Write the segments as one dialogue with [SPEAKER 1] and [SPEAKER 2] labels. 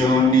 [SPEAKER 1] শুনি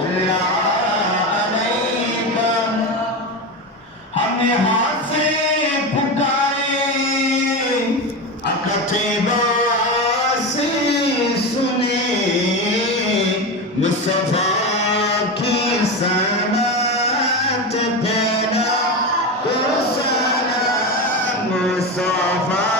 [SPEAKER 1] ہم ہاتھ اچھی باسی سنی سب کی سنا چھ سنا سب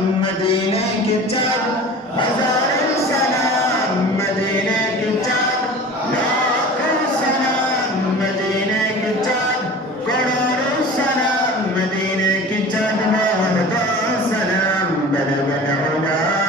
[SPEAKER 1] مدينة كتاب هزار السلام مدينة